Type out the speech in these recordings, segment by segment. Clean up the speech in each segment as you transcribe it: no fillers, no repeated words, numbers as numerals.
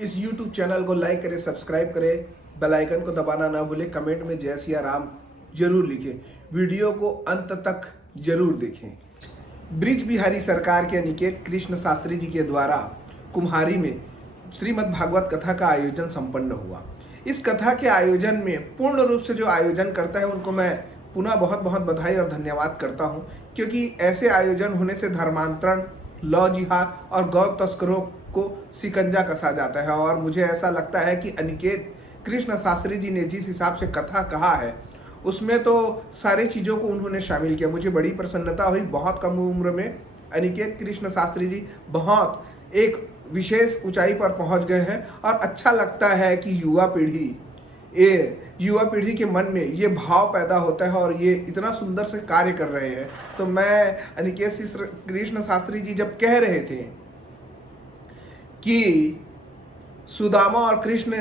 इस YouTube channel को like करें, सब्सक्राइब करें, बेल आइकन को दबाना ना भूलें, कमेंट में जय सिया राम जरूर लिखें, वीडियो को अंत तक जरूर देखें। ब्रिज बिहारी सरकार के अनिकेत कृष्ण शास्त्री जी के द्वारा कुम्हारी में श्रीमद् भागवत कथा का आयोजन संपन्न हुआ। इस कथा के आयोजन में पूर्ण रूप से जो आयोजन करता है उनको मैं पुनः बहुत बहुत बधाई और धन्यवाद करता हूं, क्योंकि ऐसे आयोजन होने से धर्मांतरण, लौ जिहाद और गौ तस्करों को सिकंजा कसा जाता है। और मुझे ऐसा लगता है कि अनिकेत कृष्ण शास्त्री जी ने जिस हिसाब से कथा कहा है उसमें तो सारी चीज़ों को उन्होंने शामिल किया। मुझे बड़ी प्रसन्नता हुई। बहुत कम उम्र में अनिकेत कृष्ण शास्त्री जी बहुत एक विशेष ऊंचाई पर पहुंच गए हैं और अच्छा लगता है कि युवा पीढ़ी के मन में ये भाव पैदा होता है और ये इतना सुंदर से कार्य कर रहे हैं। तो मैं अनिकेत कृष्ण शास्त्री जी जब कह रहे थे कि सुदामा और कृष्ण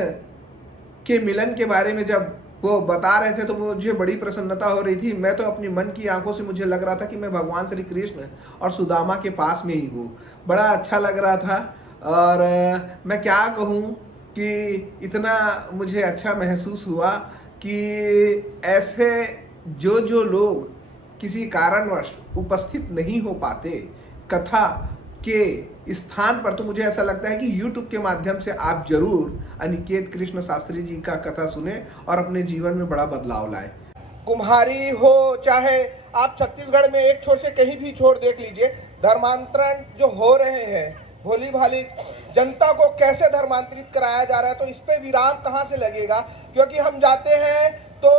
के मिलन के बारे में जब वो बता रहे थे तो मुझे बड़ी प्रसन्नता हो रही थी। मैं तो अपनी मन की आंखों से मुझे लग रहा था कि मैं भगवान श्री कृष्ण और सुदामा के पास में ही हूँ। बड़ा अच्छा लग रहा था और मैं क्या कहूँ कि इतना मुझे अच्छा महसूस हुआ कि ऐसे जो लोग किसी कारणवश उपस्थित नहीं हो पाते कथा के स्थान पर, तो मुझे ऐसा लगता है कि YouTube के माध्यम से आप जरूर अनिकेत कृष्ण शास्त्री जी का कथा सुने और अपने जीवन में बड़ा बदलाव लाए। कुम्हारी हो चाहे आप छत्तीसगढ़ में एक छोर से कहीं भी छोर देख लीजिए, धर्मांतरण जो हो रहे हैं, भोली भाली जनता को कैसे धर्मांतरित कराया जा रहा है, तो इस पे विराम कहाँ से लगेगा। क्योंकि हम जाते हैं तो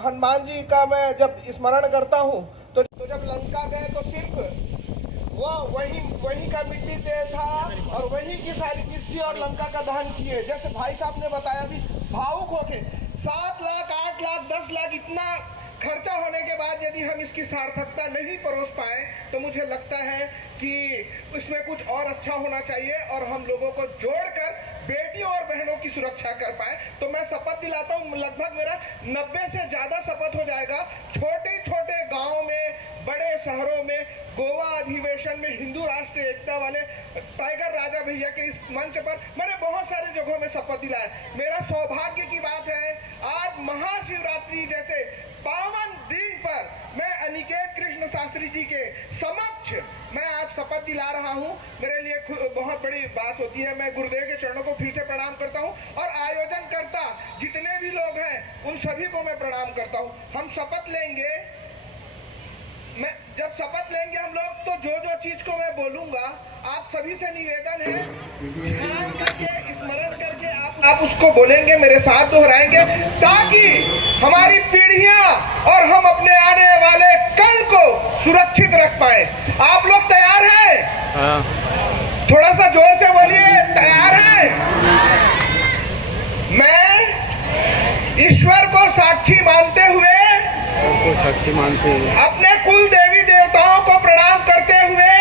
हनुमान जी का मैं जब स्मरण करता हूँ तो जब लंका गए तो सिर्फ वो वही का मिट्टी तेल था और वही की सारी चीज थी और लंका का दहन किए। जैसे भाई साहब ने बताया भी, भावुक होके 7 लाख 8 लाख 10 लाख इतना खर्चा होने के बाद यदि हम इसकी सार्थकता नहीं परोस पाए तो मुझे लगता है कि इसमें कुछ और अच्छा होना चाहिए और हम लोगों को जोड़कर बेटियों और बहनों की सुरक्षा कर पाए। तो मैं शपथ दिलाता हूँ, लगभग मेरा 90 से ज्यादा शपथ हो जाएगा। छोटे छोटे गाँव में, बड़े शहरों में, गोवा अधिवेशन में, हिंदू राष्ट्र एकता वाले टाइगर राजा भैया के इस मंच पर मैंने बहुत सारे जगहों में शपथ दिलाया। मेरा सौभाग्य की बात है आज महाशिवरात्रि जैसे पावन दिन पर मैं अनिकेत कृष्ण शास्त्री जी के समक्ष मैं आज शपथ दिला रहा हूं। मेरे लिए बहुत बड़ी बात होती है। मैं गुरुदेव के चरणों को फिर से प्रणाम करता हूं और आयोजन करता जितने भी लोग हैं उन सभी को मैं प्रणाम करता हूं। हम शपथ लेंगे, मैं जब शपथ लेंगे हम लोग तो जो चीज को मैं बोलूंगा आप सभी से निवेदन है ध्यान करके स्मरण करके आप उसको बोलेंगे, मेरे साथ दोहराएंगे, ताकि हमारी पीढ़ियां और हम अपने आने वाले कल को सुरक्षित रख पाए। आप लोग तैयार हैं? हाँ। थोड़ा सा जोर से बोलिए, तैयार हैं? मैं ईश्वर को साक्षी मानते हुए अपने कुल देवी देवताओं को प्रणाम करते हुए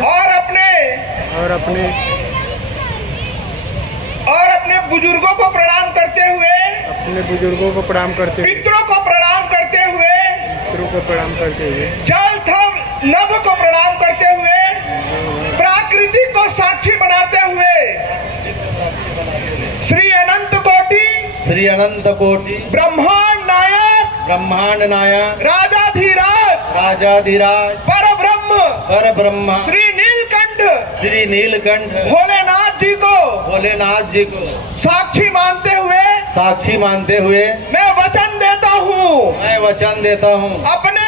और अपने बुजुर्गों को प्रणाम करते हुए पितरों को प्रणाम करते हुए जल थम नभ को प्रणाम करते हुए प्रकृति को साक्षी बनाते हुए श्री अनंत कोटि ब्रह्मांड नायक राजाधिराज पर ब्रह्म श्री नीलकंठ भोलेनाथ जी को साक्षी मानते हुए मैं वचन देता हूँ अपने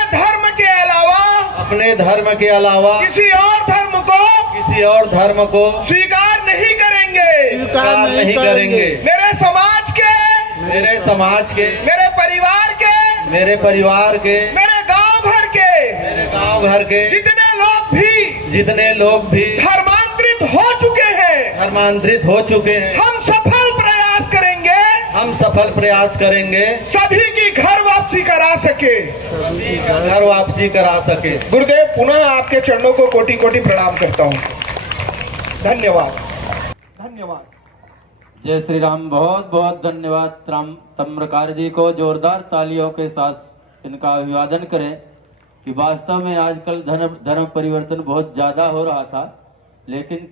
धर्म के अलावा किसी और धर्म को स्वीकार नहीं करेंगे। मेरे समाज के मेरे परिवार के मेरे गांव घर के जितने लोग भी धर्मांतरित हो चुके हैं हम सफल प्रयास करेंगे सभी की घर वापसी करा सके। गुरुदेव पुनः आपके चरणों को कोटि कोटि प्रणाम करता हूँ। धन्यवाद। जय श्री राम। बहुत बहुत धन्यवाद तम्रकार जी को। जोरदार तालियों के साथ इनका अभिवादन करें कि वास्तव में आजकल धर्म परिवर्तन बहुत ज्यादा हो रहा था, लेकिन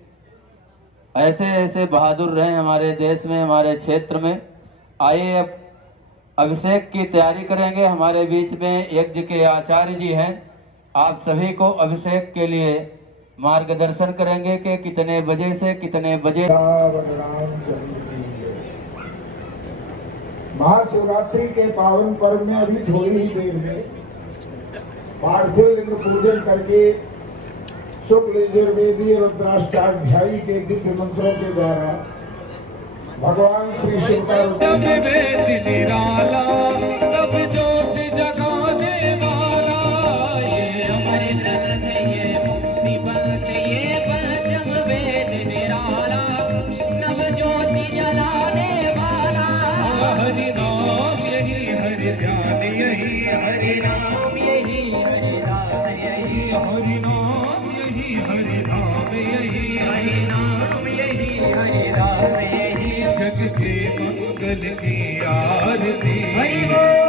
ऐसे ऐसे बहादुर रहे हमारे देश में, हमारे क्षेत्र में। आइए अब अभिषेक की तैयारी करेंगे। हमारे बीच में यज्ञ के आचार्य जी हैं, आप सभी को अभिषेक के लिए मार्गदर्शन करेंगे कि कितने बजे से कितने बजे। महाशिवरात्रि के पावन पर्व में अभी थोड़ी ही देर में पार्थिव लिंग पूजन करके शुक्ल यजुर्वेदीय रुद्राष्टाध्यायी के दिव्य मंत्रों के द्वारा भगवान श्री शिव का तब वेद निराला, तब ज्योति जगाने वाला, ये अमर ग्रंथ, ये मुक्ति पंथ, ये पंचम वेद निराला, नव ज्योति जलाने वाला। हरि नाम यही हरि ध्यान, यही हरि नाम, यही हरि नाम, यही हरि नाम, यही हरि नाम, यही हरि नाम, यही हरि नाम, यही जग के मंगल की आरती,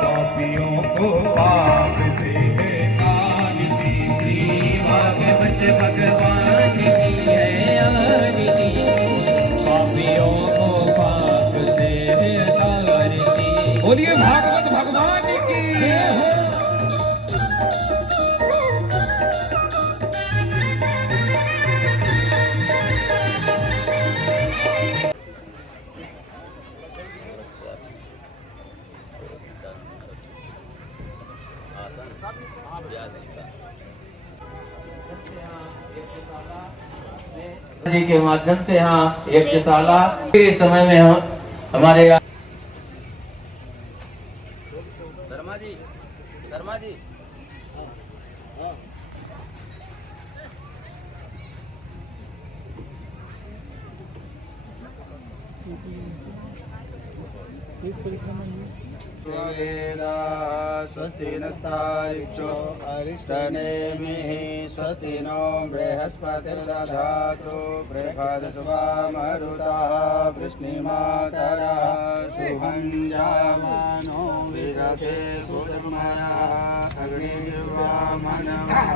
पापियों को पाप से है आरती। श्री भागवत भगवान की है आरती, पापियों को पाप से है आरती। बोलिए भागवत भगवान की हो। जी के माध्यम से यहाँ यज्ञशाला के समय में हम हमारे शर्मा जी स्वस्ति नस्तारिक्षो अरिष्टनेमिः स्वस्ति नो बृहस्पतिर्दधातु बृहस्पतिर्वामरुतः वृष्णिमातरः शुभं जामानो विदधे सुधर्मयः अग्निर्वामनमः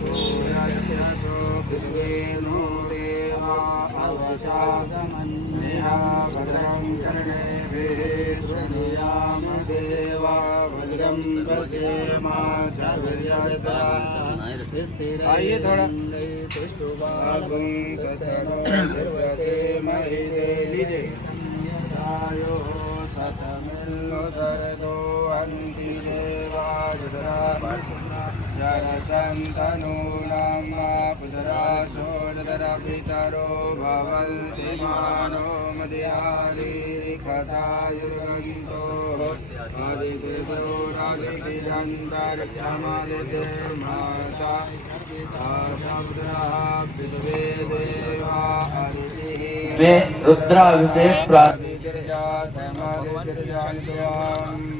सूर्यस्यो पृथ्वीर्नो देवा अवसादमन्यः भद्रं कर्णेभिः शृणुयाम देवा भद्रं पश्येमा सवीर्यदा। आइए थोड़ा तुष्टुवागुं सतनो निर्वसे महिते लीजिए आयो सतमिल्लो सरदो अन्ति देवा जदरा जरसन्तनूनां पुतरासो जदरा पितरो भवन्ति मानो मदयाली कथायुर्गन्तो आदिदेवो राजकिरन्तरिक्षमादिदेवमाता शब्दः विश्वे देवा अरुतिः में रुद्राभिषेक प्रार्थना गिरिजातमादिगिरिजान्त्वाम्